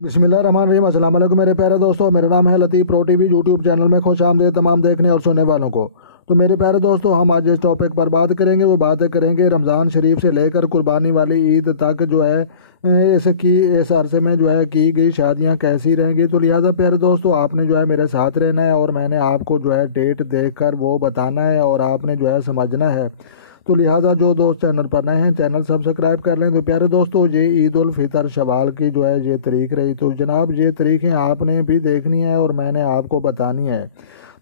बिस्मिल्लाहिर्रहमानिर्रहीम। अस्सलाम वालेकुम मेरे प्यारे दोस्तों, मेरा नाम है लतीफ़। प्रो टीवी यूट्यूब चैनल में खुश आमदीद तमाम देखने और सुनने वालों को। तो मेरे प्यारे दोस्तों, हम आज जिस टॉपिक पर बात करेंगे वो बातें करेंगे रमज़ान शरीफ से लेकर कुर्बानी वाली ईद तक जो है इस अरसे में जो है की गई शादियां कैसी रहेंगी। तो लिहाजा प्यारे दोस्तों, आपने जो है मेरे साथ रहना है और मैंने आपको जो है डेट देखकर वो बताना है और आपने जो है समझना है। तो लिहाजा जो दोस्त चैनल पर नए हैं चैनल सब्सक्राइब कर लें। तो प्यारे दोस्तों, ये ईद उल फितर शवाल की जो है ये तारीख रही, तो जनाब ये तारीखें आपने भी देखनी है और मैंने आपको बतानी है।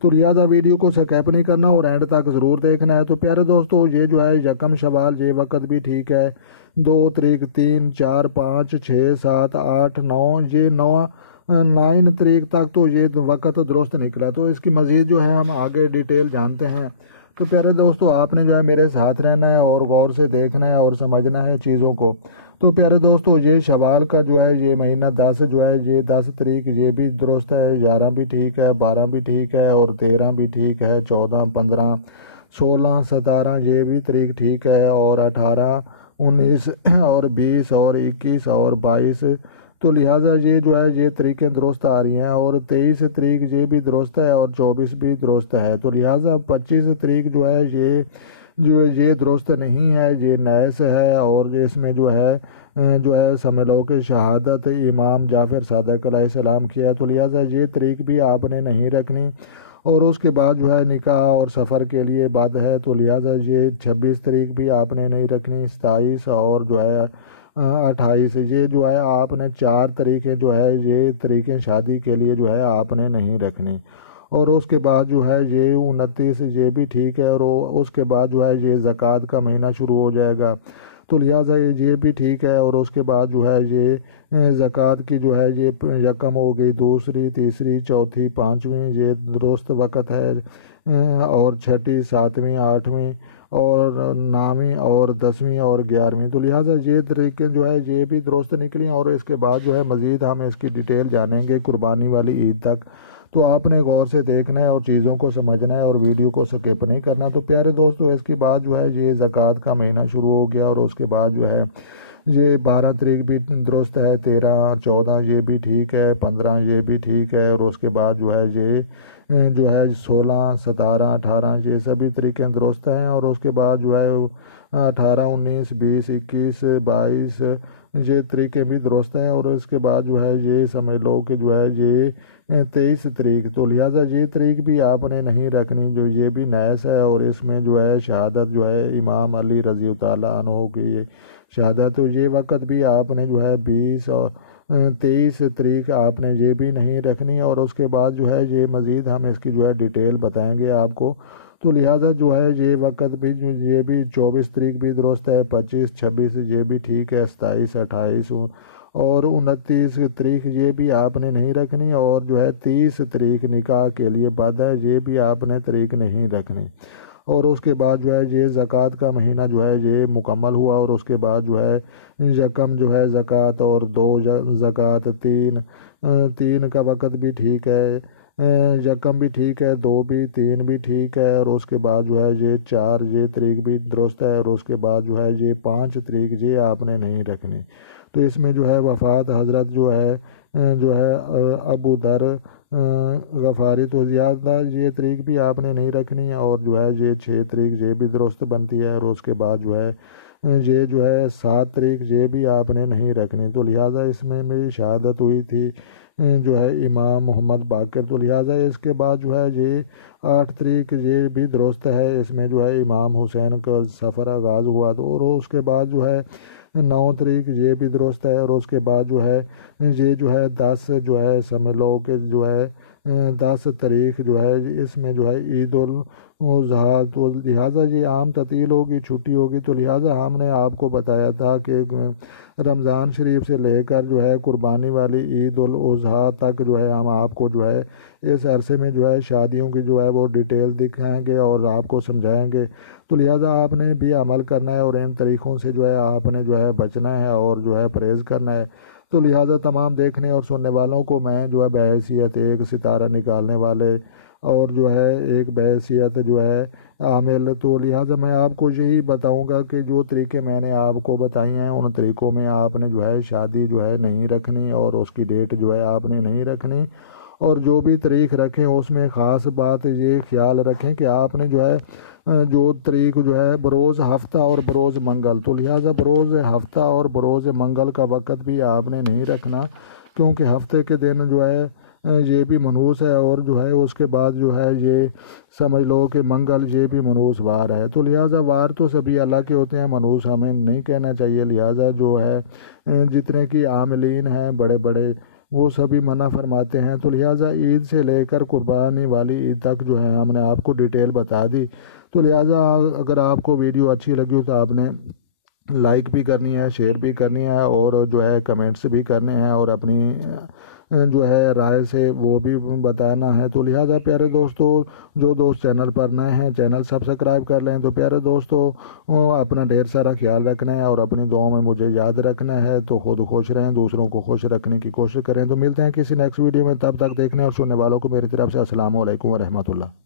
तो लिहाजा वीडियो को स्किप नहीं करना और एंड तक ज़रूर देखना है। तो प्यारे दोस्तों, ये जो है यकम शवाल ये वक्त भी ठीक है, 2 तारीख, 3, 4, 5, 6, 7, 8, 9, ये 9 तारीख तक तो ये वक्त दुरुस्त निकला। तो इसकी मज़ीद जो है हम आगे डिटेल जानते हैं। तो प्यारे दोस्तों, आपने जो है मेरे साथ रहना है और गौर से देखना है और समझना है चीज़ों को। तो प्यारे दोस्तों, ये शवाल का जो है ये महीना 10 जो है ये 10 तारीख ये भी दुरुस्त है, 11 भी ठीक है, 12 भी ठीक है और 13 भी ठीक है, 14, 15, 16, 17 ये भी तारीख ठीक है और 18, 19 और 20 और 21 और 22। तो लिहाजा ये जो है ये तरीकें दुरुस्त आ रही हैं और 23 तारीख ये भी दुरुस्त है और 24 भी दुरुस्त है। तो लिहाजा 25 तारीख जो है ये दुरुस्त नहीं है, ये नैस है और इसमें जो है समझ लो कि शहादत इमाम जाफ़र सादिक अलैहिस्सलाम की है। तो लिहाजा ये तारीख भी आपने नहीं रखनी और उसके बाद जो है निकाह और सफ़र के लिए बद है। तो लिहाजा ये 26 तारीख भी आपने नहीं रखनी, 27 और जो है 28 ये जो है आपने 4 तारीखें जो है ये तारीखें शादी के लिए जो है आपने नहीं रखनी। और उसके बाद जो है ये 29 ये भी ठीक है और उसके बाद जो है ये ज़कात का महीना शुरू हो जाएगा। तो लिहाजा ये भी ठीक है और उसके बाद जो है ये ज़कात की जो है ये यकम हो गई, दूसरी, तीसरी, चौथी, पाँचवीं ये दुरुस्त वक़्त है, और छठी, सातवीं, आठवीं और नौवीं और 10वीं और 11वीं। तो लिहाजा ये तरीके जो है ये भी दुरुस्त निकली और इसके बाद जो है मज़ीद हम इसकी डिटेल जानेंगे कुर्बानी वाली ईद तक। तो आपने गौर से देखना है और चीज़ों को समझना है और वीडियो को स्किप नहीं करना। तो प्यारे दोस्तों, इसके बाद जो है ये ज़कात का महीना शुरू हो गया और उसके बाद जो है ये 12 तारीख भी दुरुस्त है, 13, 14 ये भी ठीक है, 15 ये भी ठीक है और उसके बाद जो है ये जो है 16, 17, 18 ये सभी तरीके दुरुस्त हैं और उसके बाद जो है 18, 19, 20, 21, 22 ये तरीके भी दुरुस्त हैं और उसके बाद जो है ये समझ लो कि जो है ये 23 तारीख। तो लिहाजा ये तारीख भी आपने नहीं रखनी, जो ये भी नैस है और इसमें जो है शहादत जो है इमाम अली रज़ी ताला अन्हु की शहादत। तो ये वक़्त भी आपने जो है 20 और 23 तारीख आपने ये भी नहीं रखनी और उसके बाद जो है ये मज़ीद हम इसकी जो है डिटेल बताएंगे आपको। तो लिहाजा जो है ये वक़्त भी ये भी 24 तारीख भी दुरुस्त है, 25, 26 ये भी ठीक है, 27, 28 और 29 तारीख ये भी आपने नहीं रखनी और जो है 30 तारीख निकाह के लिए बद है, ये भी आपने तारीख नहीं रखनी। और उसके बाद जो है ये ज़कात का महीना जो है ये मुकम्मल हुआ और उसके बाद जो है यकम जो है ज़कात और 2 ज़कात, 3 का वक़्त भी ठीक है, यकम भी ठीक है, 2 भी, 3 भी ठीक है और उसके बाद जो है ये 4 ये तारीख भी दुरुस्त है और उसके बाद जो है ये 5 तारीख ये आपने नहीं रखनी। तो इसमें जो है वफ़ात हज़रत जो है अबू दर गफ़ारी, तो ज़्यादा ये तारीख भी आपने नहीं रखनी और जो है ये 6 तारीख ये भी दुरुस्त बनती है और उसके बाद जो है ये जो है 7 तारीख ये भी आपने नहीं रखनी। तो लिहाजा इसमें मेरी शहादत हुई थी जो है इमाम मोहम्मद बाकर। तो लिहाजा इसके बाद जो है ये 8 तारीख ये भी दुरुस्त है, इसमें जो है इमाम हुसैन का सफ़र आगाज़ हुआ। तो और उसके बाद जो है 9 तारीख ये भी दुरुस्त है और उसके बाद जो है ये जो है 10 जो है समझ लो कि जो है 10 तारीख जो है इसमें जो है ईद उल अज़हा। तो लिहाजा ये आम ततील होगी, छुट्टी होगी। तो लिहाजा हमने आपको बताया था कि रमज़ान शरीफ से लेकर जो है कुर्बानी वाली ईद उल अज़हा तक जो है हम आपको जो है इस अरसे में जो है शादियों की जो है वो डिटेल दिखाएंगे और आपको समझाएंगे। तो लिहाजा आपने भी अमल करना है और इन तरीक़ों से जो है आपने जो है बचना है और जो है परहेज़ करना है। तो लिहाजा तमाम देखने और सुनने वालों को मैं जो है बहैसियत एक सितारा निकालने वाले اور جو ہے ایک بحیثیت جو ہے عامل، تو لہٰذا میں آپ کو یہی بتاؤں گا کہ جو طریقے میں نے آپ کو بتائی ہیں ان طریقوں میں آپ نے جو ہے شادی جو ہے نہیں رکھنی، اور اس کی ڈیٹ جو ہے آپ نے نہیں رکھنی، اور جو بھی تاریخ رکھیں اس میں خاص بات یہ خیال رکھیں کہ آپ نے جو ہے جو تاریخ جو ہے بروز ہفتہ اور بروز منگل، تو لہٰذا بروز ہفتہ اور بروز منگل کا وقت بھی آپ نے نہیں رکھنا، کیونکہ ہفتے کے دن جو ہے یہ بھی منحوس ہے، اور جو ہے اس کے بعد جو ہے یہ سمجھ لو کہ منگل یہ بھی منحوس وار ہے، تو لہٰذا وار تو سبھی اللہ کے ہوتے ہیں، منحوس ہمیں نہیں کہنا چاہیے۔ لہٰذا جو ہے جتنے کی عاملین ہیں بڑے بڑے وہ سبھی منع فرماتے ہیں، تو لہٰذا عید سے لے کر قربانی والی عید تک جو ہے ہم نے آپ کو ڈیٹیل بتا دی، تو لہٰذا اگر آپ کو ویڈیو اچھی لگی ہو تو آپ نے لائک بھی کرنی ہے، شیئر بھی کرنی ہے، اور جو ہے کمنٹس بھی کرنے ہیں، اور اپنی جو ہے رائے سے وہ بھی بتانا ہے۔ تو لہٰذا پیارے دوستو، جو دوست چینل پر نئے ہیں چینل سبسکرائب کر لیں۔ تو پیارے دوستو، اپنا ڈھیر سارا خیال رکھنا ہے، اور اپنی دعاؤں میں مجھے یاد رکھنا ہے، تو خود خوش رہیں، دوسروں کو خوش رکھنے کی کوشش کریں۔ تو ملتے ہیں کسی نیکسٹ ویڈیو میں، تب تک دیکھنے اور سننے والوں کو میری طرف سے السلام علیکم ورحمۃ اللہ۔